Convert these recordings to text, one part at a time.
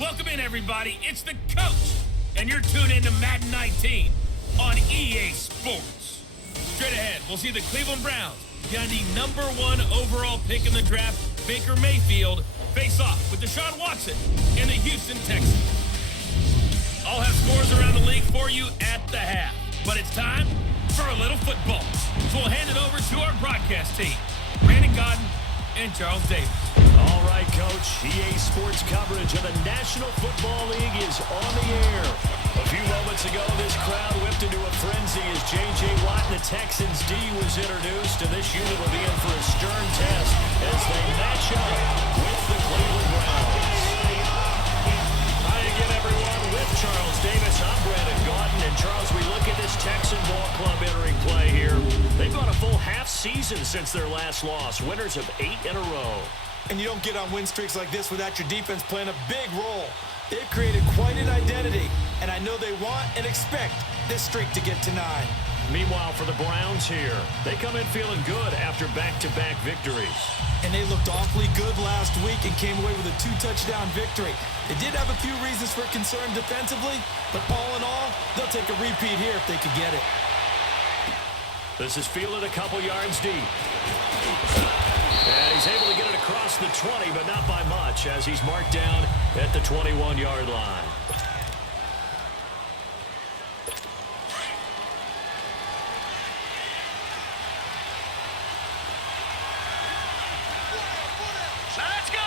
Welcome in, everybody. It's the coach, and you're tuned into Madden 19 on EA Sports. Straight ahead, we'll see the Cleveland Browns behind the #1 overall pick in the draft, Baker Mayfield, face off with Deshaun Watson and the Houston Texans. I'll have scores around the league for you at the half, but it's time for a little football. So we'll hand it over to our broadcast team, Brandon Godden and Charles Davis. All right, Coach. EA Sports coverage of the National Football League is on the air. A few moments ago, this crowd whipped into a frenzy as J.J. Watt and the Texans D was introduced, and this unit will be in for a stern test as they match up with the Cleveland Browns. Hi again, everyone. With Charles Davis, I'm Brandon Godden. And Charles, we look at this Texan ball club entering play here. They've gone a full half season since their last loss, winners of 8 in a row. And you don't get on win streaks like this without your defense playing a big role. They've created quite an identity, and I know they want and expect this streak to get to 9. Meanwhile, for the Browns here, they come in feeling good after back-to-back victories. And they looked awfully good last week and came away with a 2-touchdown victory. They did have a few reasons for concern defensively, but all in all, they'll take a repeat here if they could get it. This is fielded a couple yards deep. And he's able to get it across the 20, but not by much, as he's marked down at the 21-yard line. Let's go!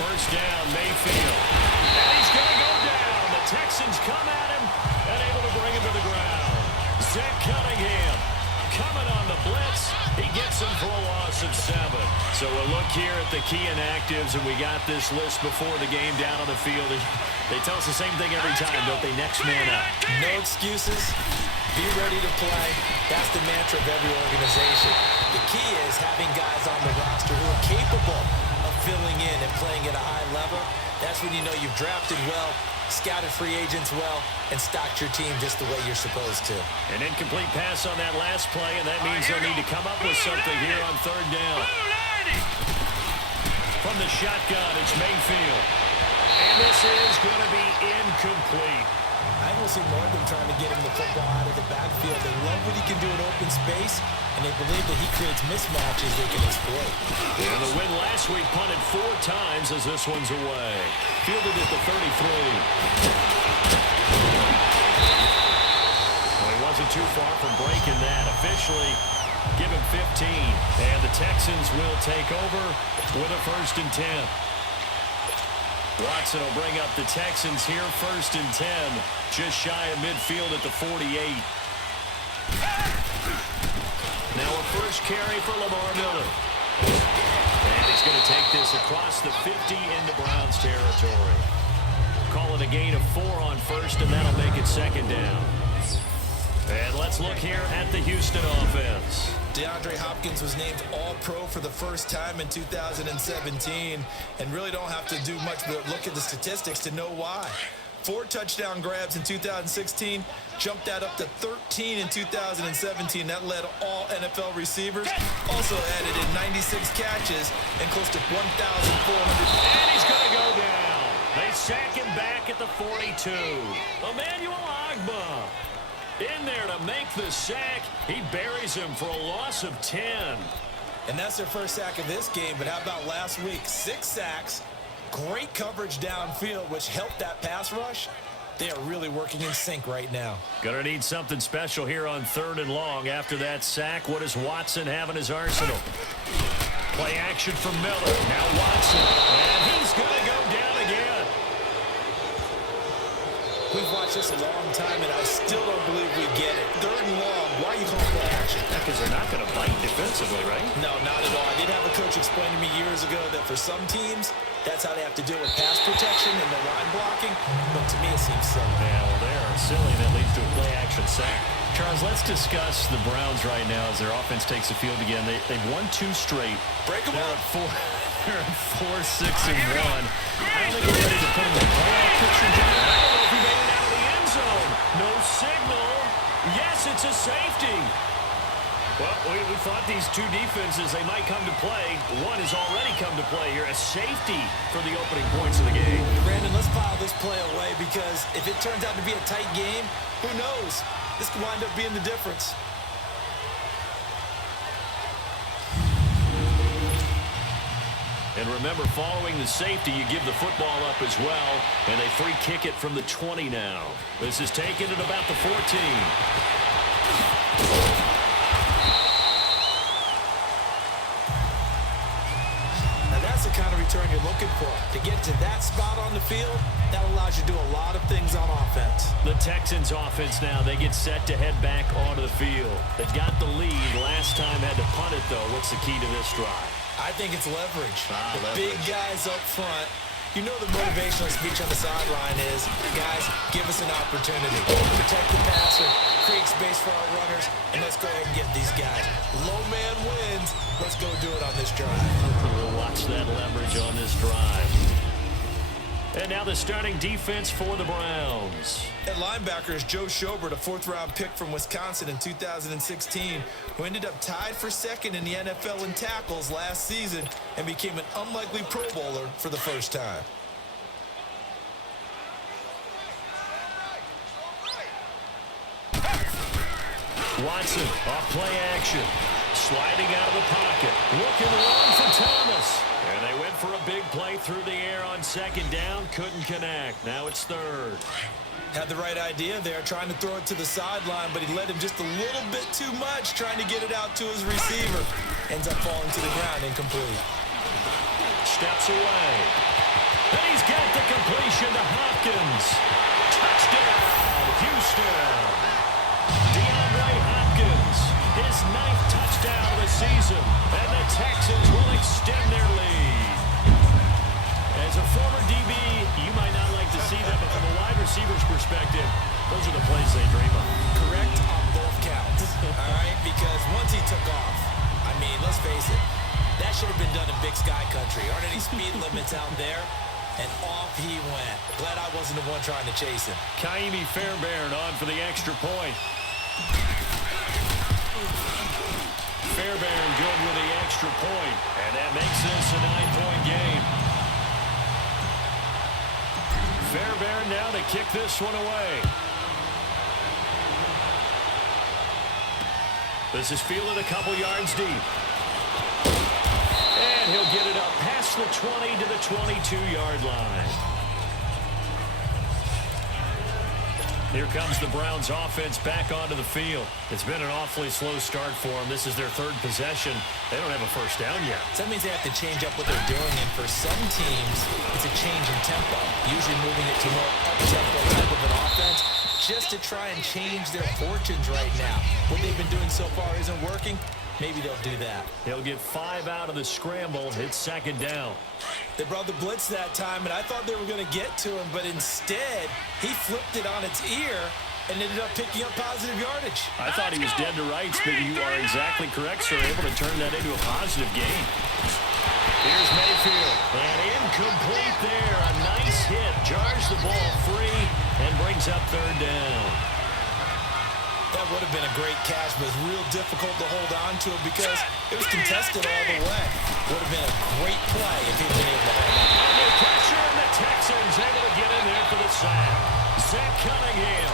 First down, Mayfield. And he's going to go down. The Texans come at him and able to bring him to the ground. Zach Cunningham coming on the blitz. He gets him for a loss of 7. So we'll look here at the key inactives, and we got this list before the game down on the field. They tell us the same thing every time, don't they? Next man up. No excuses. Be ready to play. That's the mantra of every organization. The key is having guys on the roster who are capable of filling in and playing at a high level. That's when you know you've drafted well, scouted free agents well, and stocked your team just the way you're supposed to. An incomplete pass on that last play, and that means they'll need to come up with something here on 3rd down. From the shotgun, it's Mayfield. And this is going to be incomplete. I will see more of them trying to get him the football out of the backfield. They love what he can do in open space, and they believe that he creates mismatches they can exploit. And the win last week punted 4 times as this one's away. Fielded at the 33. Well, he wasn't too far from breaking that. Officially, give him 15. And the Texans will take over with a 1st and 10. Watson will bring up the Texans here, 1st and 10. Just shy of midfield at the 48. Now a first carry for Lamar Miller. And he's going to take this across the 50 into Browns territory. Call it a gain of 4 on 1st, and that'll make it 2nd down. And let's look here at the Houston offense. DeAndre Hopkins was named All-Pro for the first time in 2017, and really don't have to do much but look at the statistics to know why. 4 touchdown grabs in 2016, jumped that up to 13 in 2017. That led all NFL receivers. Also added in 96 catches and close to 1,400. And he's going to go down. They sack him back at the 42. Emmanuel Ogbah in there to make the sack. He buries him for a loss of 10. And that's their first sack of this game, but how about last week? 6 sacks, great coverage downfield, which helped that pass rush. They are really working in sync right now. Gonna need something special here on 3rd and long after that sack. What does Watson have in his arsenal? Play action from Miller. Now Watson, and he's gonna go down again. We've watched this a long time, and I still don't believe we get it. 3rd and long, why are you calling play action? Because they're not going to bite defensively, right? No, not at all. I did have a coach explain to me years ago that for some teams, that's how they have to deal with pass protection and the line blocking. But to me, it seems silly. Yeah, well, they're silly. That leads to a play-action sack. Charles, let's discuss the Browns right now as their offense takes the field again. They've won 2 straight. Break them up. They're at 4, 6, and 1. I don't think we're ready to put them in the playoff picture, John. I don't know if he made it out of the end zone. No signal. Yes, it's a safety. Well, we thought these two defenses, they might come to play. One has already come to play here, a safety for the opening points of the game. Brandon, let's file this play away because if it turns out to be a tight game, who knows? This could wind up being the difference. And remember, following the safety, you give the football up as well, and they free kick it from the 20 now. This is taken at about the 14. That's the kind of return you're looking for. To get to that spot on the field, that allows you to do a lot of things on offense. The Texans offense now, they get set to head back onto the field. They got the lead. Last time had to punt it, though. What's the key to this drive? I think it's leverage. Big guys up front. You know the motivational speech on the sideline is, guys, give us an opportunity. Protect the passer, create space for our runners, and let's go ahead and get these guys. Low man wins. Let's go do it on this drive. We'll watch that leverage on this drive. And now the starting defense for the Browns. At linebacker is Joe Schobert, a fourth-round pick from Wisconsin in 2016, who ended up tied for second in the NFL in tackles last season and became an unlikely Pro Bowler for the first time. Watson off play action. Sliding out of the pocket. Looking long for Thomas. And they went for a big play through the air on second down. Couldn't connect. Now it's third. Had the right idea there, trying to throw it to the sideline, but he led him just a little bit too much, trying to get it out to his receiver. Ends up falling to the ground, incomplete. Steps away. And he's got the completion to Hopkins. Touchdown, Houston. DeAndre Hopkins, his 9th touchdown of the season, and the Texans will extend their lead. As a former DB, you might not like to see that, but from a wide receiver's perspective, those are the plays they dream of. Correct on both counts, all right? Because once he took off, I mean, let's face it, that should have been done in Big Sky Country. Aren't any speed limits out there? And off he went. Glad I wasn't the one trying to chase him. Kaimi Fairbairn on for the extra point. Fairbairn good with the extra point, and that makes this a 9-point game. Fairbairn now to kick this one away. This is fielded a couple yards deep. And he'll get it up past the 20 to the 22-yard line. Here comes the Browns offense back onto the field. It's been an awfully slow start for them. This is their third possession. They don't have a first down yet. So that means they have to change up what they're doing, and for some teams, it's a change in tempo, usually moving it to more up-tempo type of an offense just to try and change their fortunes right now. What they've been doing so far isn't working. Maybe they'll do that. He'll get 5 out of the scramble. It's second down. They brought the blitz that time, and I thought they were going to get to him, but instead, he flipped it on its ear and ended up picking up positive yardage. I thought he was dead to rights, but you are exactly correct, sir. Able to turn that into a positive gain. Here's Mayfield. And incomplete there. A nice hit. Jars the ball free and brings up third down. That would have been a great catch, but it was real difficult to hold on to it because it was contested all the way. Would have been a great play if he'd been able to hold on. Under pressure, and the Texans able to get in there for the sack. Zach Cunningham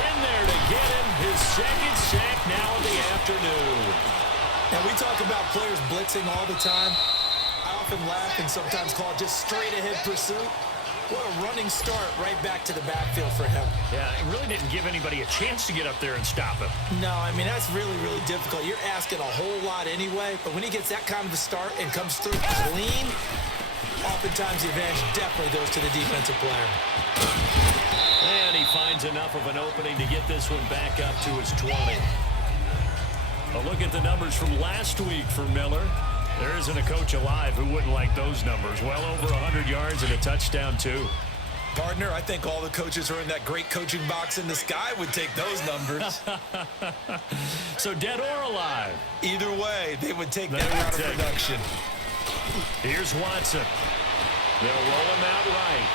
in there to get him his second sack now in the afternoon. Now, we talk about players blitzing all the time. I often laugh and sometimes call it just straight-ahead pursuit. What a running start right back to the backfield for him. Yeah, it really didn't give anybody a chance to get up there and stop him. No, I mean, that's really, really difficult. You're asking a whole lot anyway, but when he gets that kind of a start and comes through clean, oftentimes the advantage definitely goes to the defensive player. And he finds enough of an opening to get this one back up to his 20. A look at the numbers from last week for Miller. There isn't a coach alive who wouldn't like those numbers. Well over 100 yards and a touchdown, too. Partner, I think all the coaches who are in that great coaching box in the sky would take those numbers. So dead or alive? Either way, they would take that out of production. Here's Watson. They'll roll him out right.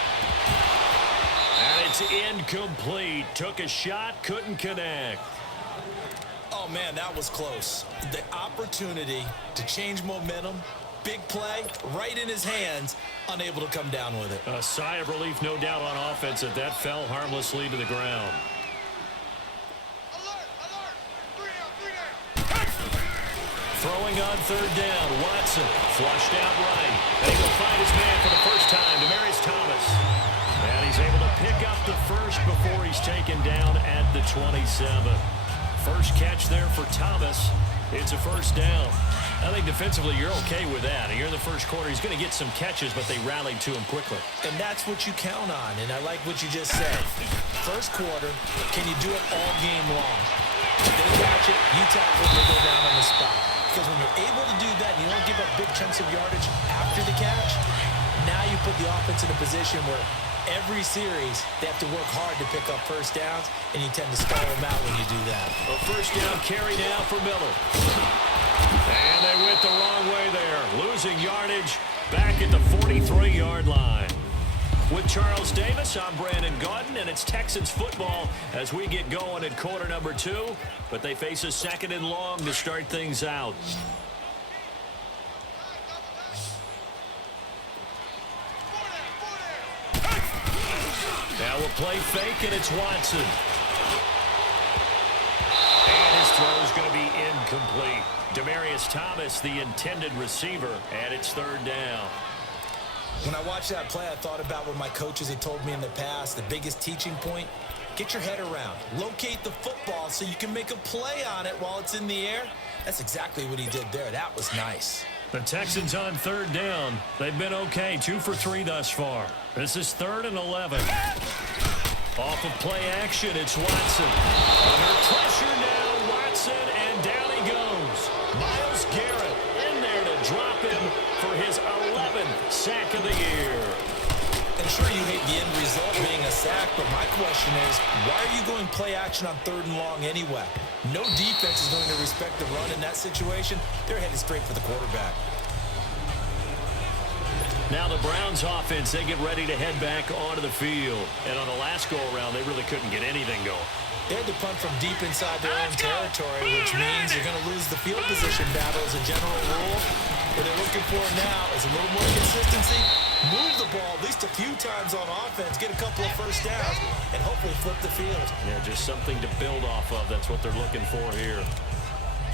And it's incomplete. Took a shot, couldn't connect. Oh, Oh, man, that was close. The opportunity to change momentum, big play, right in his hands, unable to come down with it. A sigh of relief, no doubt, on offense that fell harmlessly to the ground. Throwing on third down, Watson flushed out right. And he will find his man for the first time, Demaryius Thomas. And he's able to pick up the first before he's taken down at the 27. First catch there for Thomas. It's a first down. I think defensively you're okay with that. Here in the first quarter, he's going to get some catches, but they rallied to him quickly. And that's what you count on, and I like what you just said. First quarter, can you do it all game long? They catch it, you tackle, they go down on the spot. Because when you're able to do that, you don't give up big chunks of yardage after the catch, now you put the offense in a position where every series, they have to work hard to pick up first downs, and you tend to stall them out when you do that. A first down carry now for Miller. And they went the wrong way there, losing yardage back at the 43-yard line. With Charles Davis, I'm Brandon Gaudin, and it's Texans football as we get going at quarter number 2. But they face a second and long to start things out. Now we'll play fake, and it's Watson. And his throw is going to be incomplete. Demaryius Thomas, the intended receiver, and it's third down. When I watched that play, I thought about what my coaches had told me in the past. The biggest teaching point, get your head around. Locate the football so you can make a play on it while it's in the air. That's exactly what he did there. That was nice. The Texans on third down. They've been okay, 2 for 3 thus far. This is 3rd and 11. Off of play action, it's Watson. Under pressure now, Watson, and down he goes. Myles Garrett in there to drop him for his 11th sack of the year. And sure, you hate the end result being a sack, but my question is, why are you going play action on 3rd and long anyway? No defense is going to respect the run in that situation. They're headed straight for the quarterback. Now the Browns offense, they get ready to head back onto the field. And on the last go-around, they really couldn't get anything going. They had to punt from deep inside their own territory, which means you're going to lose the field position battle as a general rule. What they're looking for now is a little more consistency, move the ball at least a few times on offense, get a couple of first downs, and hopefully flip the field. Yeah, just something to build off of. That's what they're looking for here.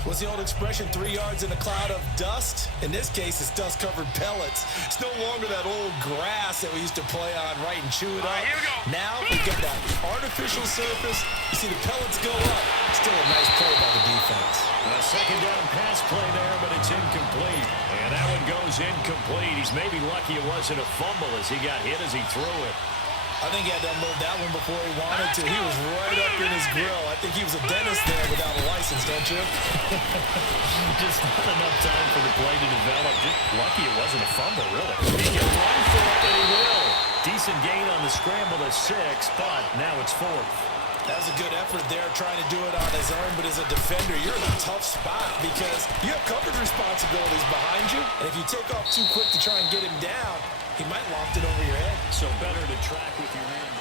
What's the old expression, 3 yards in a cloud of dust? In this case, it's dust-covered pellets. It's no longer that old grass that we used to play on, right, and chew it up. Now, we got that artificial surface. You see the pellets go up. Still a nice play by the defense. A second down pass play there, but it's incomplete. And that one goes incomplete. He's maybe lucky it wasn't a fumble as he got hit as he threw it. I think he had to unload that one before he wanted to. He was right up in his grill. I think he was a dentist there without a license, don't you? Just not enough time for the play to develop. Just lucky it wasn't a fumble, really. He can run for it, and he will. Decent gain on the scramble at 6, but now it's 4th. That was a good effort there, trying to do it on his own, but as a defender, you're in a tough spot because you have coverage responsibilities behind you, and if you take off too quick to try and get him down, he might loft it over your head. So better to track with your hand.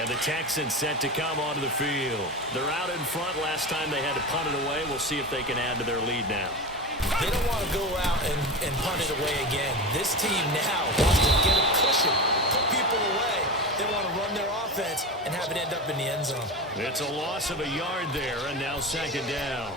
And the Texans set to come onto the field. They're out in front. Last time they had to punt it away. We'll see if they can add to their lead now. They don't want to go out and punt it away again. This team now wants to get a cushion, put people away. They want to run their offense and have it end up in the end zone. It's a loss of a yard there, and now second down.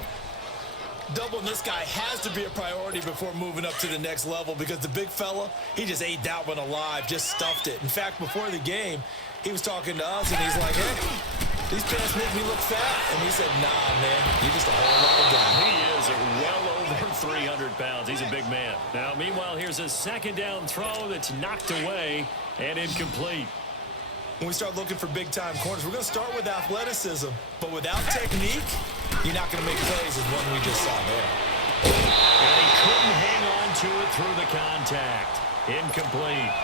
Doubling this guy has to be a priority before moving up to the next level because the big fella, he just ate that one alive, just stuffed it. In fact, before the game, he was talking to us, and he's like, hey, these pants make me look fat. And we said, nah, man, you're just a whole lot of guy. He is well over 300 pounds. He's a big man. Now, meanwhile, here's a second down throw that's knocked away and incomplete. When we start looking for big-time corners, we're going to start with athleticism. But without technique, you're not going to make plays as one we just saw there. And he couldn't hang on to it through the contact. Incomplete.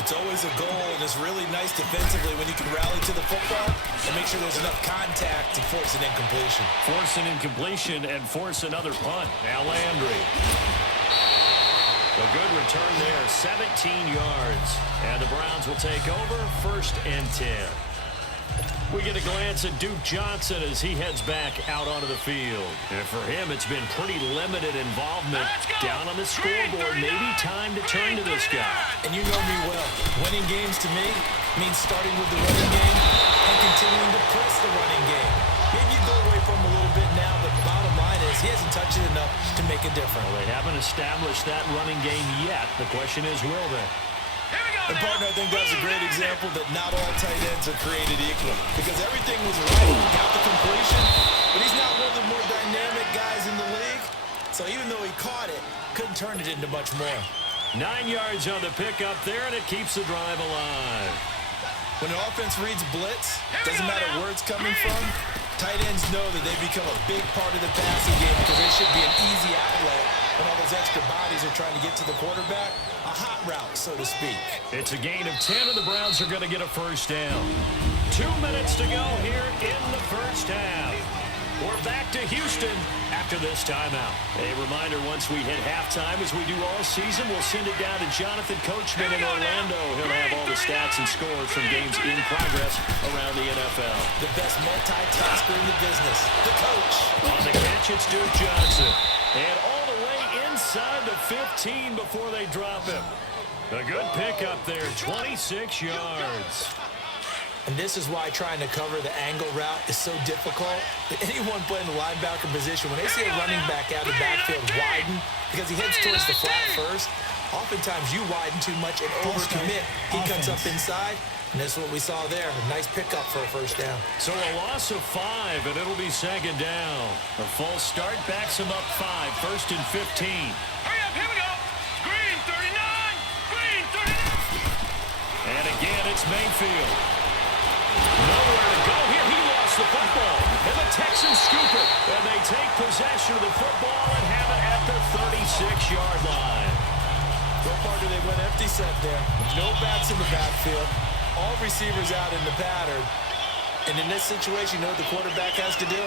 It's always a goal, and it's really nice defensively when you can rally to the football and make sure there's enough contact to force an incompletion. Force an incompletion and force another punt. Now Landry. A good return there, 17 yards. And the Browns will take over, 1st and 10. We get a glance at Duke Johnson as he heads back out onto the field. And for him, it's been pretty limited involvement. Down on the scoreboard, maybe time to turn to this guy. And you know me well. Winning games to me means starting with the running game and continuing to press the running game. Maybe you go away from him a little bit now, but bottom line is he hasn't touched it enough to make a difference. Well, they haven't established that running game yet. The question is, will they? And partner, I think that's a great example that not all tight ends are created equal. Because everything was right. He got the completion, but he's not one of the more dynamic guys in the league. So even though he caught it, couldn't turn it into much more. 9 yards on the pickup there, and it keeps the drive alive. When an offense reads blitz, doesn't matter where it's coming from, tight ends know that they become a big part of the passing game because they should be an easy outlet when all those extra bodies are trying to get to the quarterback. A hot route, so to speak. It's a gain of 10, and the Browns are going to get a first down. 2 minutes to go here in the first half. We're back to Houston after this timeout. A reminder, once we hit halftime, as we do all season, we'll send it down to Jonathan Coachman in Orlando. He'll have all the stats and scores from games in progress around the NFL. The best multitasker in the business, the coach. On the catch, it's Duke Johnson. And all the way inside the 15 before they drop him. A good pickup there, 26 yards. And this is why trying to cover the angle route is so difficult. Anyone playing the linebacker position, when they see a running back out of the backfield widen, because he heads towards the flat first, oftentimes you widen too much and overcommit. He comes up inside, and that's what we saw there. A nice pickup for a first down. So a loss of 5, and it'll be second down. A false start backs him up 5, first and 15. Hurry up, here we go. Green 39, green 39. And again, it's Mayfield. Nowhere to go here. He lost the football. And the Texans scoop it. And they take possession of the football and have it at the 36-yard line. So far, they went empty set there. No backs in the backfield. All receivers out in the pattern. And in this situation, you know what the quarterback has to do?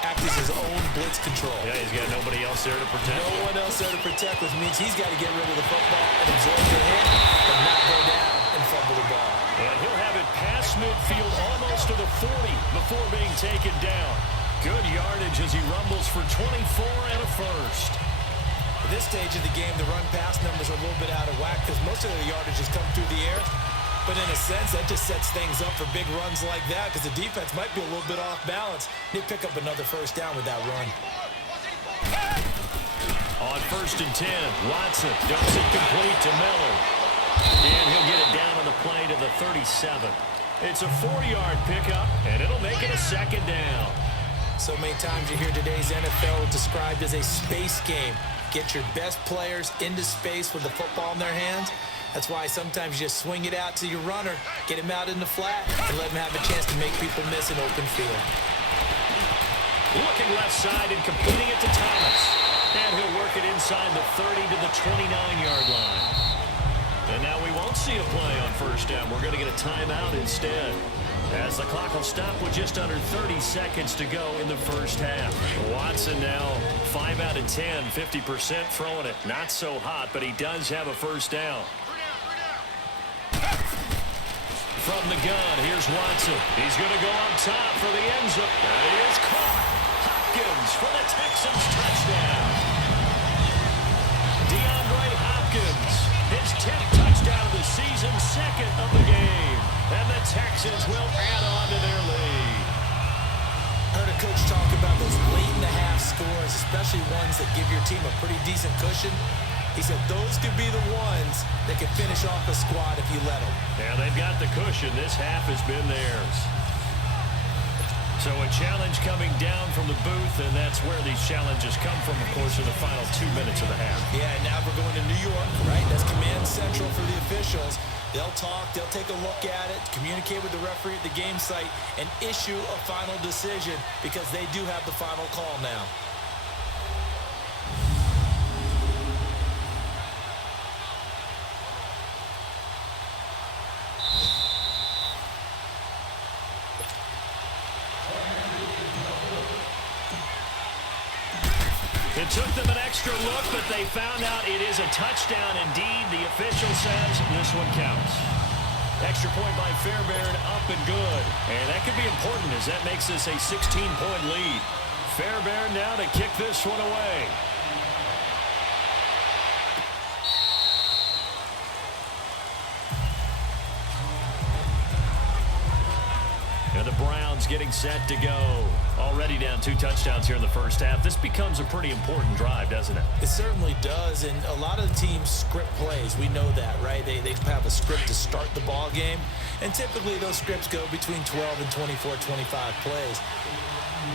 Act as his own blitz control. Yeah, he's got nobody else there to protect. No one else there to protect, which means he's got to get rid of the football and absorb the hit, but not go down and fumble the ball. And he'll have it past midfield almost to the 40 before being taken down. Good yardage as he rumbles for 24 and a first. At this stage of the game, the run-pass numbers are a little bit out of whack because most of the yardage has come through the air. But in a sense, that just sets things up for big runs like that because the defense might be a little bit off balance. They pick up another first down with that run. On first and 10, Watson dumps it complete to Miller. And he'll get it down on the play to the 37. It's a 4-yard pickup, and it'll make it a second down. So many times you hear today's NFL described as a space game. Get your best players into space with the football in their hands. That's why sometimes you just swing it out to your runner, get him out in the flat, and let him have a chance to make people miss an open field. Looking left side and completing it to Thomas. And he'll work it inside the 30 to the 29-yard line. And now we won't see a play on first down. We're going to get a timeout instead, as the clock will stop with just under 30 seconds to go in the first half. Watson now 5 out of 10, 50% throwing it. Not so hot, but he does have a first down. From the gun, here's Watson. He's going to go up top for the end zone. That is caught. Hopkins for the Texans touchdown. DeAndre Hopkins, his 10th touchdown of the season, second of the game. And the Texans will add on to their lead. I heard a coach talk about those late-in-the-half scores, especially ones that give your team a pretty decent cushion. He said those could be the ones that can finish off a squad if you let them. Yeah, they've got the cushion. This half has been theirs. So a challenge coming down from the booth, and that's where these challenges come from, of course, in the final 2 minutes of the half. Yeah, and now we're going to New York, right? That's command central for the officials. They'll talk, they'll take a look at it, communicate with the referee at the game site, and issue a final decision because they do have the final call now. It took them an extra look, but they found out it is a touchdown indeed. The official says this one counts. Extra point by Fairbairn, up and good. And that could be important as that makes this a 16-point lead. Fairbairn now to kick this one away. And the Browns getting set to go. Already down 2 touchdowns here in the first half. This becomes a pretty important drive, doesn't it? It certainly does, and a lot of the teams script plays. We know that, right? They have a script to start the ball game, and typically those scripts go between 12 and 24, 25 plays.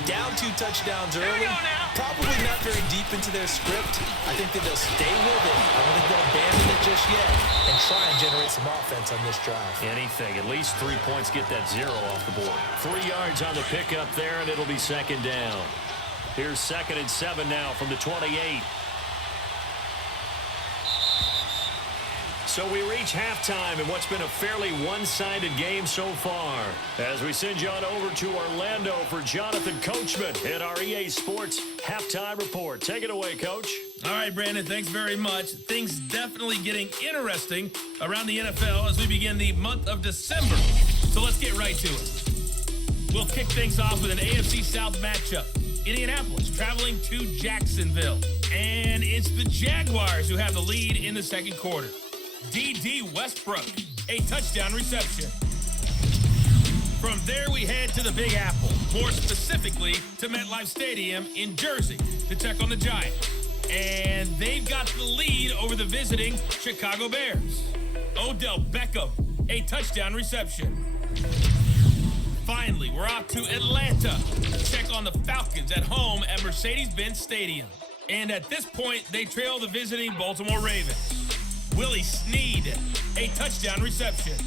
Down 2 touchdowns early, probably not very deep into their script. I think that they'll stay with it. I don't think they'll abandon it just yet and try and generate some offense on this drive. Anything. At least 3 points, get that 0 off the board. 3 yards on the pickup there, and it'll be second down. Here's 2nd and 7 now from the 28. So we reach halftime in what's been a fairly one-sided game so far. As we send you on over to Orlando for Jonathan Coachman at our EA Sports Halftime Report. Take it away, Coach. All right, Brandon, thanks very much. Things definitely getting interesting around the NFL as we begin the month of December. So let's get right to it. We'll kick things off with an AFC South matchup. Indianapolis traveling to Jacksonville. And it's the Jaguars who have the lead in the second quarter. D.D. Westbrook, a touchdown reception. From there, we head to the Big Apple, more specifically to MetLife Stadium in Jersey to check on the Giants. And they've got the lead over the visiting Chicago Bears. Odell Beckham, a touchdown reception. Finally, we're off to Atlanta to check on the Falcons at home at Mercedes-Benz Stadium. And at this point, they trail the visiting Baltimore Ravens. Willie Snead, a touchdown reception.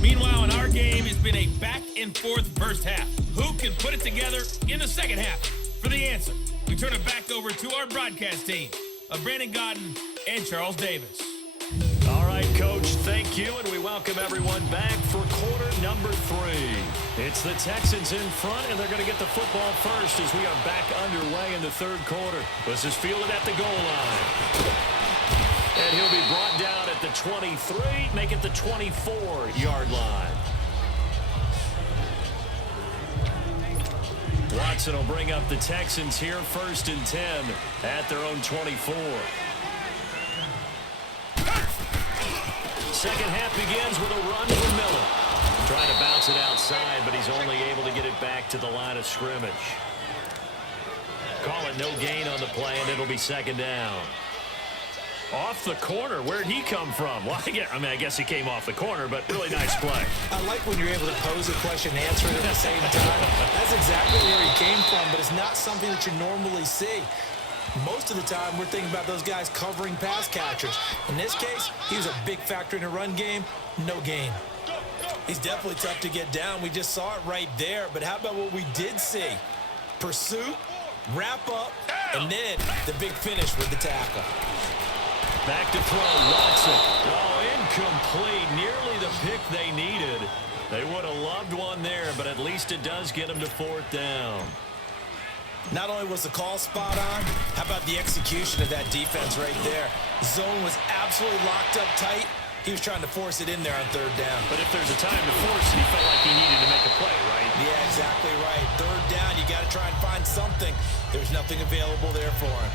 Meanwhile, in our game, it's been a back-and-forth first half. Who can put it together in the second half? For the answer, we turn it back over to our broadcast team of Brandon Godden and Charles Davis. All right, Coach, thank you, and we welcome everyone back for quarter number 3. It's the Texans in front, and they're going to get the football first as we are back underway in the third quarter. This is fielded at the goal line. And he'll be brought down at the 23, make it the 24-yard line. Watson will bring up the Texans here, 1st and 10 at their own 24. Second half begins with a run from Miller. Trying to bounce it outside, but he's only able to get it back to the line of scrimmage. Call it no gain on the play, and it'll be second down. Off the corner. Where'd he come from? Well, I guess he came off the corner, but really nice play. I like when you're able to pose a question and answer it at the same time. That's exactly where he came from, but it's not something that you normally see. Most of the time, we're thinking about those guys covering pass catchers. In this case, he was a big factor in a run game. No gain. He's definitely tough to get down. We just saw it right there, but how about what we did see? Pursuit, wrap up, and then the big finish with the tackle. Back to throw, Watson. Oh, incomplete. Nearly the pick they needed. They would have loved one there, but at least it does get them to 4th down. Not only was the call spot on, how about the execution of that defense right there? Zone was absolutely locked up tight. He was trying to force it in there on 3rd down. But if there's a time to force it, he felt like he needed to make a play, right? Yeah, exactly right. 3rd down, you got to try and find something. There's nothing available there for him.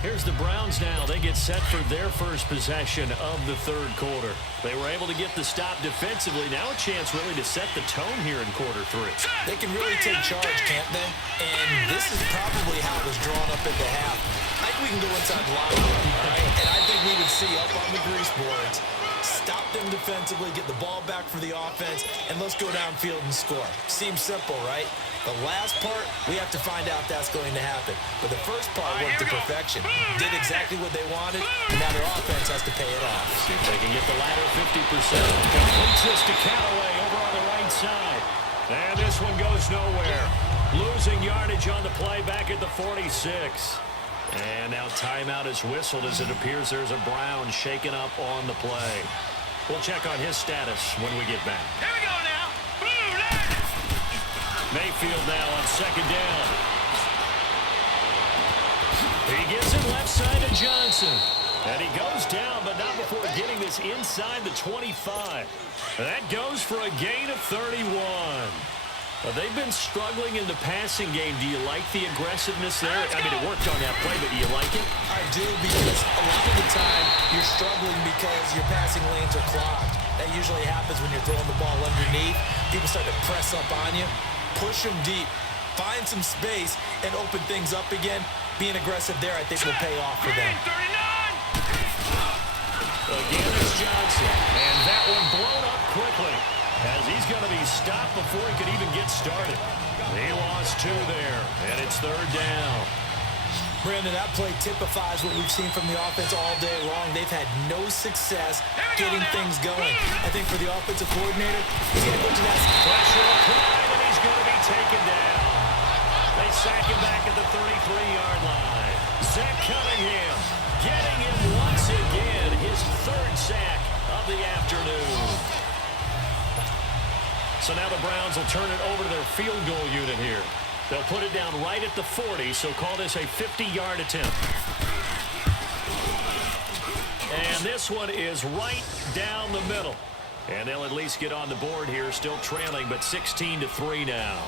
Here's the Browns now. They get set for their first possession of the third quarter. They were able to get the stop defensively. Now a chance really to set the tone here in quarter 3. They can really take charge, can't they? And this is probably how it was drawn up at the half. I think we can go inside the locker room, all right? And I think we would see up on the grease boards, stop them defensively, get the ball back for the offense, and let's go downfield and score. Seems simple, right? The last part, we have to find out that's going to happen. But the first part worked to perfection. Did exactly what they wanted, and now their offense has to pay it off. See if they can get the latter 50%. Completes this to Callaway over on the right side. And this one goes nowhere. Losing yardage on the play back at the 46. And now timeout is whistled as it appears there's a Brown shaken up on the play. We'll check on his status when we get back. Here we go now. Mayfield now on 2nd down. He gives it left side to Johnson. And he goes down, but not before getting this inside the 25. And that goes for a gain of 31. They've been struggling in the passing game. Do you like the aggressiveness there? I mean, it worked on that play, but do you like it? I do, because a lot of the time you're struggling because your passing lanes are clogged. That usually happens when you're throwing the ball underneath. People start to press up on you. Push them deep. Find some space and open things up again. Being aggressive there, I think, will pay off for them. Again, it's Johnson. And that one blown up quickly, as he's going to be stopped before he could even get started. He lost 2 there, and it's 3rd down. Brandon, that play typifies what we've seen from the offense all day long. They've had no success getting things going. I think for the offensive coordinator, he's going to go to that. Pressure applied, and he's going to be taken down. They sack him back at the 33-yard line. Zach Cunningham getting him once again, his 3rd sack of the afternoon. So now the Browns will turn it over to their field goal unit here. They'll put it down right at the 40, so call this a 50-yard attempt. And this one is right down the middle. And they'll at least get on the board here, still trailing, but 16-3 now.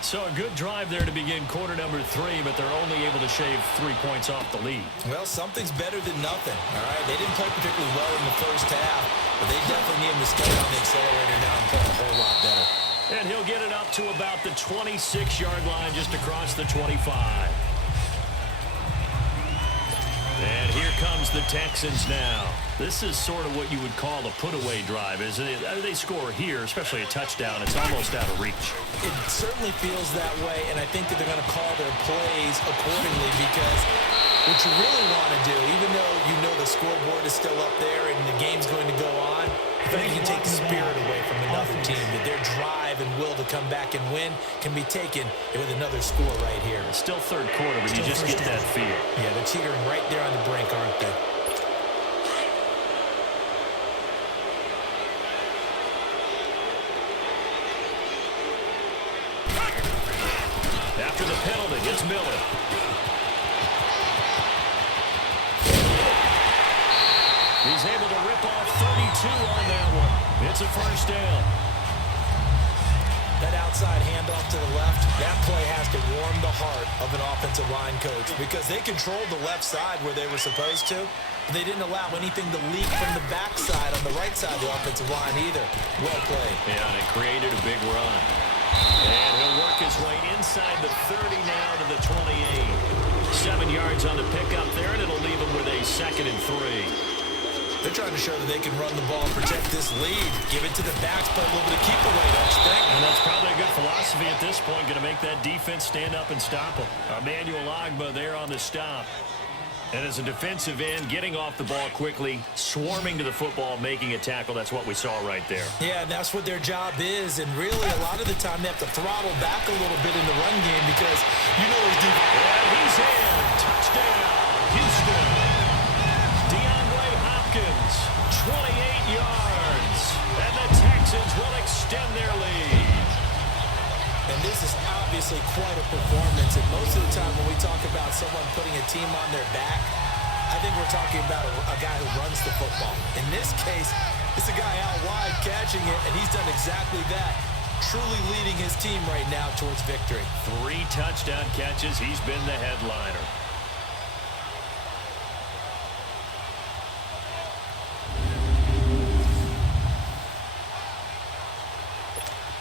So a good drive there to begin quarter number 3, but they're only able to shave 3 points off the lead. Well, something's better than nothing, all right? They didn't play particularly well in the first half, but they definitely need him to stay on the accelerator now and play a whole lot better. And he'll get it up to about the 26-yard line, just across the 25. And here comes the Texans now. This is sort of what you would call a put-away drive, isn't it? They score here, especially a touchdown. It's almost out of reach. It certainly feels that way, and I think that they're going to call their plays accordingly, because what you really want to do, even though you know the scoreboard is still up there and the game's going to go on, I think you can take the spirit away from another team, that their drive and will to come back and win can be taken with another score right here. It's still 3rd quarter, but you just get that feel. Yeah, they're teetering right there on the brink, aren't they? After the penalty, it's Miller. He's able to rip off 32 on that one. It's a 1st down. That outside handoff to the left, that play has to warm the heart of an offensive line coach, because they controlled the left side where they were supposed to. They didn't allow anything to leak from the backside on the right side of the offensive line either. Well played. Yeah, and it created a big run. And he'll work his way inside the 30 now to the 28. 7 yards on the pickup there, and it'll leave him with a 2nd and 3. They're trying to show that they can run the ball and protect this lead. Give it to the backs, play a little bit of keep away, don't you think? And that's probably a good philosophy at this point, going to make that defense stand up and stop them. Emmanuel Ogbah there on the stop. And as a defensive end, getting off the ball quickly, swarming to the football, making a tackle, that's what we saw right there. Yeah, and that's what their job is. And really, a lot of the time, they have to throttle back a little bit in the run game, because you know his defense. And he's in. Touchdown, Houston. 28 yards, and the Texans will extend their lead. And this is obviously quite a performance, and most of the time when we talk about someone putting a team on their back, I think we're talking about a guy who runs the football. In this case, it's a guy out wide catching it, and he's done exactly that, truly leading his team right now towards victory. 3 touchdown catches. He's been the headliner.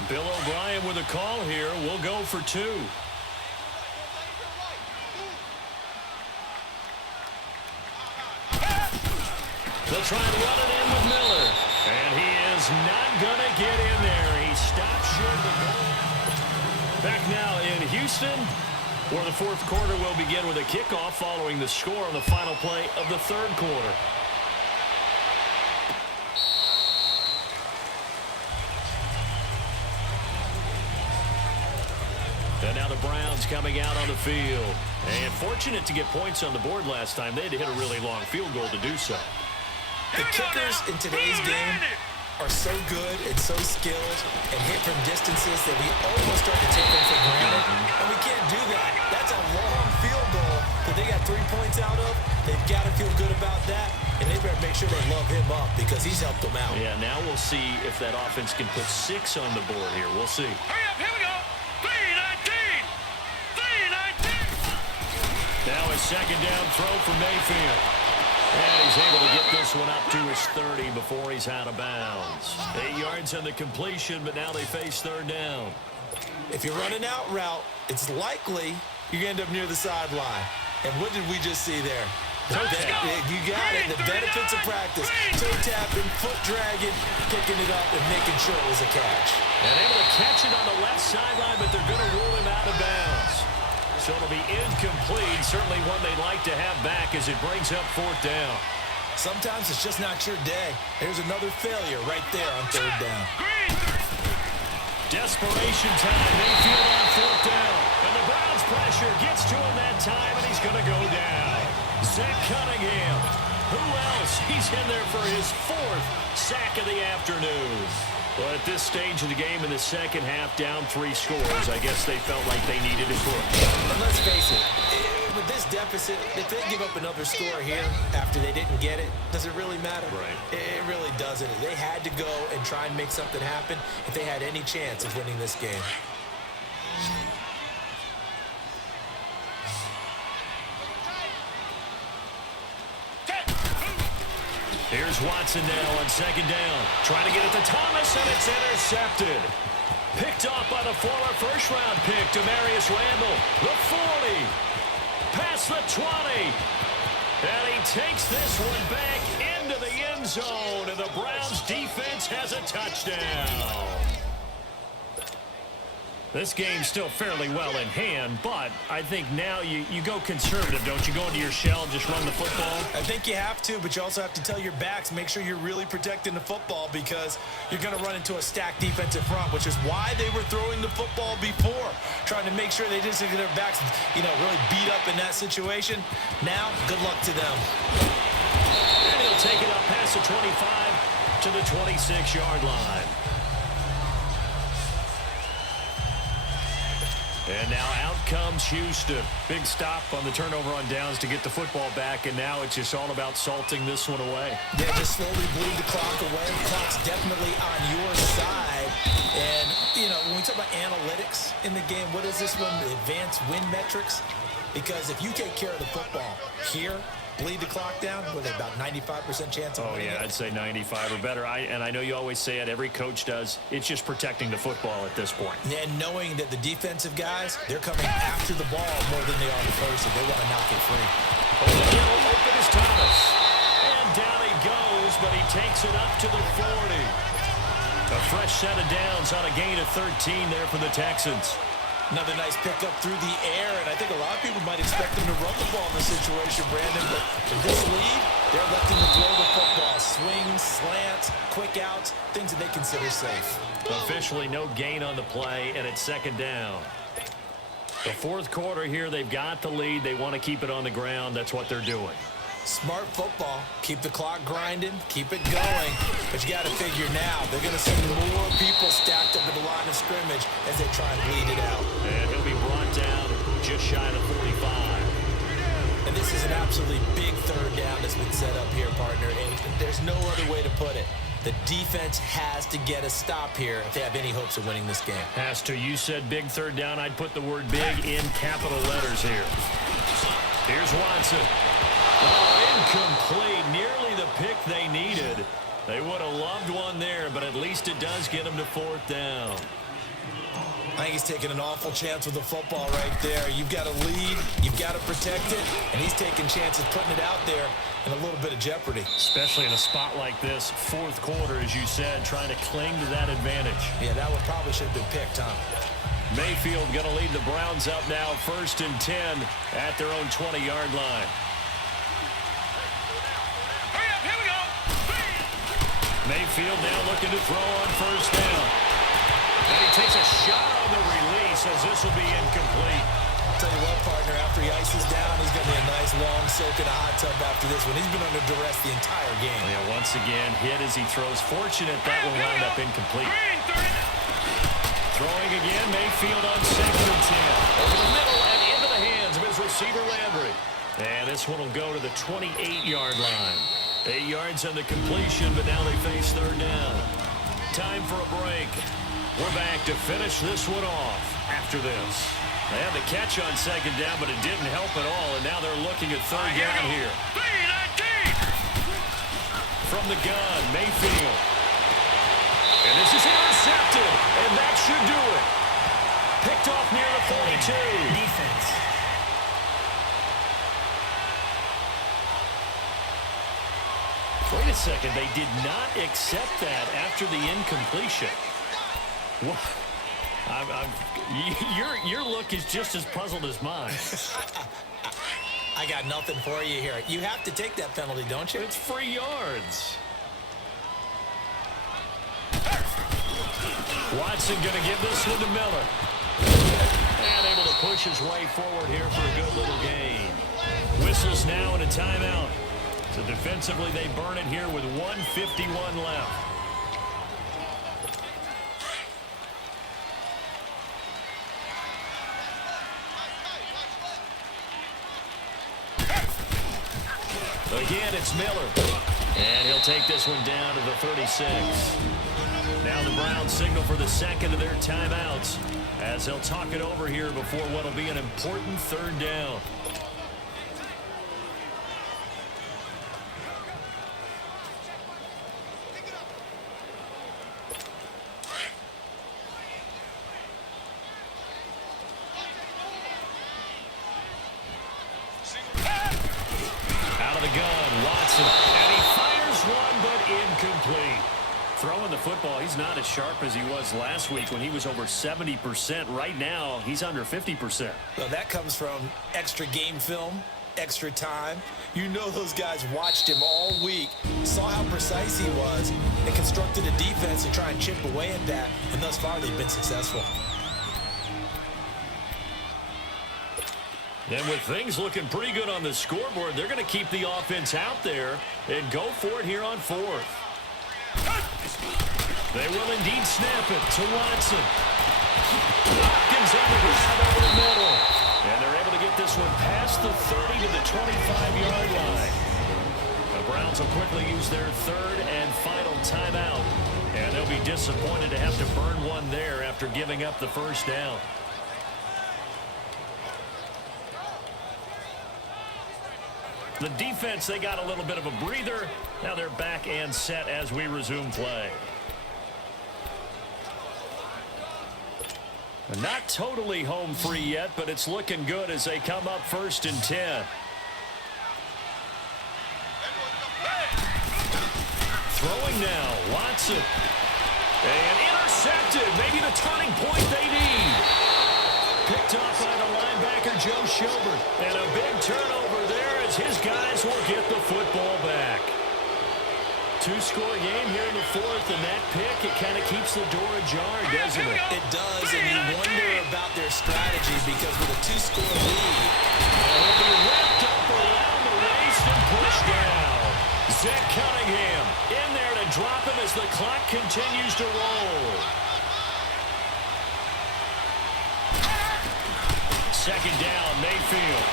Bill O'Brien with a call here. We'll go for 2. They'll try and run it in with Miller. And he is not going to get in there. He stops short of the goal. Back now in Houston, where the 4th quarter will begin with a kickoff following the score on the final play of the 3rd quarter. And now the Browns coming out on the field. And fortunate to get points on the board last time. They had to hit a really long field goal to do so. The kickers in today's game are so good and so skilled and hit from distances that we almost start to take them for granted. And we can't do that. That's a long field goal that they got 3 points out of, they've got to feel good about that, and they better make sure they love him up because he's helped them out. Yeah, now we'll see if that offense can put 6 on the board here. We'll see. Hurry up, here we go. 3-19. 3-19. Now a second down throw for Mayfield. And he's able to get this one up to his 30 before he's out of bounds. 8 yards on the completion, but now they face third down. If you're running out route, it's likely you're going to end up near the sideline. And what did we just see there? You got it. The benefits of practice. Toe tapping, foot dragging, picking it up, and making sure it was a catch. And able to catch it on the left sideline, but they're going to rule him out of bounds. So it'll be incomplete. Certainly one they'd like to have back as it brings up fourth down. Sometimes it's just not your day. There's another failure right there on third down. Desperation time. Mayfield on fourth down. And the Browns pressure gets to him that time, and he's going to go down. Zach Cunningham. Who else? He's in there for his 4th sack of the afternoon. Well, at this stage of the game in the second half, down 3 scores, I guess they felt like they needed to push. And let's face it, with this deficit, if they give up another score here after they didn't get it, does it really matter? Right. It really doesn't. They had to go and try and make something happen if they had any chance of winning this game. Here's Watson now on second down. Trying to get it to Thomas, and it's intercepted. Picked off by the former first-round pick, Demarius Randall. The 40. Past the 20. And he takes this one back into the end zone, and the Browns defense has a touchdown. This game's still fairly well in hand, but I think now you go conservative, don't you? Go into your shell and just run the football? I think you have to, but you also have to tell your backs, make sure you're really protecting the football because you're going to run into a stacked defensive front, which is why they were throwing the football before, trying to make sure they didn't get their backs, really beat up in that situation. Now, good luck to them. And he'll take it up past the 25 to the 26-yard line. And now out comes Houston. Big stop on the turnover on downs to get the football back, and now it's just all about salting this one away. Yeah, just slowly bleed the clock away. The clock's definitely on your side. And, when we talk about analytics in the game, what is this one? The advanced win metrics? Because if you take care of the football here, bleed the clock down, with about 95% chance of winning it. I'd say 95 or better. And I know you always say it, every coach does. It's just protecting the football at this point. And knowing that the defensive guys, they're coming after the ball more than they are the person. They want to knock it free. Open is Thomas. And down he goes, but he takes it up to the 40. A fresh set of downs on a gain of 13 there for the Texans. Another nice pickup through the air, and I think a lot of people might expect them to run the ball in this situation, Brandon, but in this lead, they're electing to throw the football. Swings, slants, quick outs, things that they consider safe. Officially no gain on the play, and it's second down. The fourth quarter here, they've got the lead. They want to keep it on the ground. That's what they're doing. Smart football. Keep the clock grinding. Keep it going. But you got to figure now, they're going to see more people stacked up at the line of scrimmage as they try and bleed it out. And he'll be brought down just shy of 45. And this is an absolutely big third down that's been set up here, partner. And there's no other way to put it. The defense has to get a stop here if they have any hopes of winning this game. Has to. You said big third down. I'd put the word big in capital letters here. Here's Watson. Oh, incomplete. Nearly the pick they needed. They would have loved one there, but at least it does get them to fourth down. I think he's taking an awful chance with the football right there. You've got to lead. You've got to protect it. And he's taking chances putting it out there in a little bit of jeopardy. Especially in a spot like this, fourth quarter, as you said, trying to cling to that advantage. Yeah, that one probably should have been picked, huh? Mayfield going to lead the Browns up now, 1st and 10 at their own 20-yard line. Mayfield now looking to throw on first down. And he takes a shot on the release as this will be incomplete. I'll tell you what, partner, after he ices down, he's going to be a nice long soak in a hot tub after this one. He's been under duress the entire game. Yeah, once again, hit as he throws. Fortunate that will wind up incomplete. Throwing again, Mayfield on 2nd and 10. Over the middle and into the hands of his receiver, Landry. And this one will go to the 28-yard line. 8 yards on the completion, but now they face third down. Time for a break. We're back to finish this one off after this. They had the catch on second down, but it didn't help at all, and now they're looking at third down here. From the gun, Mayfield. And this is intercepted, and that should do it. Picked off near the 42. Defense. Wait a second, they did not accept that after the incompletion. What? Your look is just as puzzled as mine. I got nothing for you here. You have to take that penalty, don't you? It's free yards. Watson going to give this one to Miller. And able to push his way forward here for a good little gain. Whistles now and a timeout. So defensively, they burn it here with 1:51 left. Again, it's Miller. And he'll take this one down to the 36. Now the Browns signal for the second of their timeouts as they'll talk it over here before what will be an important third down. Throwing the football, he's not as sharp as he was last week when he was over 70%. Right now, he's under 50%. Well, that comes from extra game film, extra time. You know those guys watched him all week, saw how precise he was, and constructed a defense to try and chip away at that. And thus far, they've been successful. And with things looking pretty good on the scoreboard, they're going to keep the offense out there and go for it here on fourth. They will indeed snap it to Watson. Hopkins on the ground over the middle. And they're able to get this one past the 30 to the 25-yard line. The Browns will quickly use their third and final timeout. And they'll be disappointed to have to burn one there after giving up the first down. The defense, they got a little bit of a breather. Now they're back and set as we resume play. Not totally home free yet, but it's looking good as they come up 1st and 10. Throwing now, Watson. And intercepted, maybe the turning point they need. Picked off by the linebacker, Joe Schobert. And a big turnover there as his guys will get the football back. Two-score game here in the fourth, and that pick, it kind of keeps the door ajar, doesn't it? It does, and you wonder about their strategy because with a two-score lead, he'll be wrapped up around the waist and pushed down. Zach Cunningham in there to drop him as the clock continues to roll. Second down, Mayfield.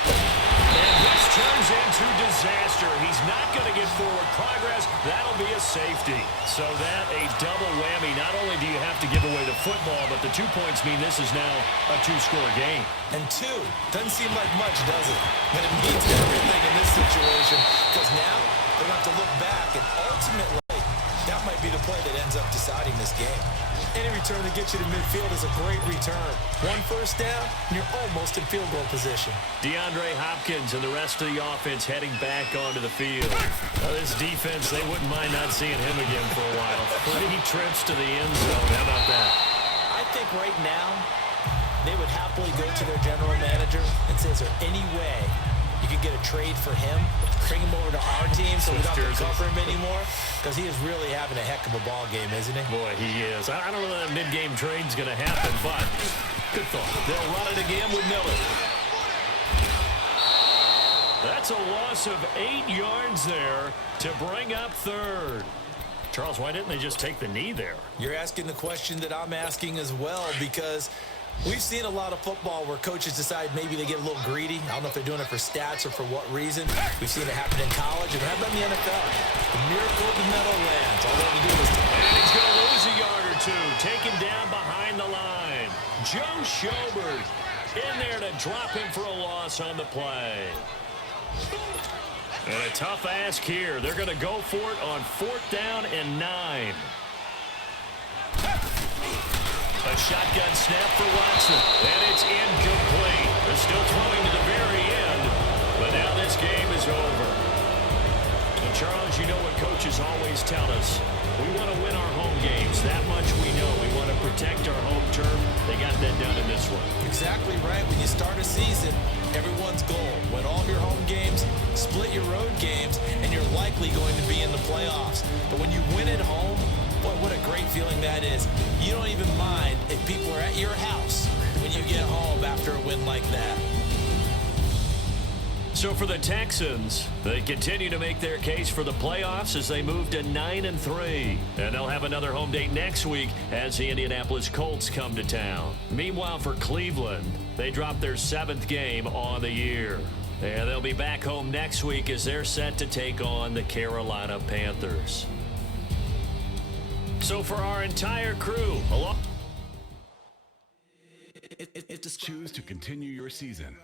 And this turns into disaster. He's not going to get forward progress. That'll be a safety. So that a double whammy. Not only do you have to give away the football, but the 2 points mean this is now a two-score game. And two doesn't seem like much, does it? But it means everything in this situation because now they're going to have to look back, and ultimately that might be the play that ends up deciding this game. Any return that gets you to midfield is a great return. One first down, and you're almost in field goal position. DeAndre Hopkins and the rest of the offense heading back onto the field. This defense, they wouldn't mind not seeing him again for a while. 3 trips to the end zone. How about that? I think right now they would happily go to their general manager and say, is there any way you could get a trade for him, bring him over to our team so we don't have to cover him anymore? Because he is really having a heck of a ball game, isn't he? Boy, he is. I don't know that mid-game trade's going to happen, but good thought. They'll run it again with Miller. That's a loss of 8 yards there to bring up third. Charles, why didn't they just take the knee there? You're asking the question that I'm asking as well, because We've seen a lot of football where coaches decide maybe they get a little greedy. I don't know if they're doing it for stats or for what reason. We've seen it happen in college, and how about in the NFL? The miracle of the Meadowlands. All they have to do is... And he's going to lose a yard or two. Taken down behind the line. Joe Schobert in there to drop him for a loss on the play. And a tough ask here. They're going to go for it on 4th down and 9. A shotgun snap for Watson. And it's incomplete. They're still throwing to the very end. But now this game is over. And Charles, you know what coaches always tell us. We want to win our home games. That much we know. We want to protect our home turf. They got that done in this one. Exactly right. When you start a season, everyone's goal: win all of your home games, split your road games, and you're likely going to be in the playoffs. But when you win at home, boy, what a great feeling that is. You don't even mind if people are at your house when you get home after a win like that. So for the Texans, they continue to make their case for the playoffs as they move to 9-3. And they'll have another home date next week as the Indianapolis Colts come to town. Meanwhile, for Cleveland, they dropped their 7th game on the year. And they'll be back home next week as they're set to take on the Carolina Panthers. So for our entire crew, Choose to continue your season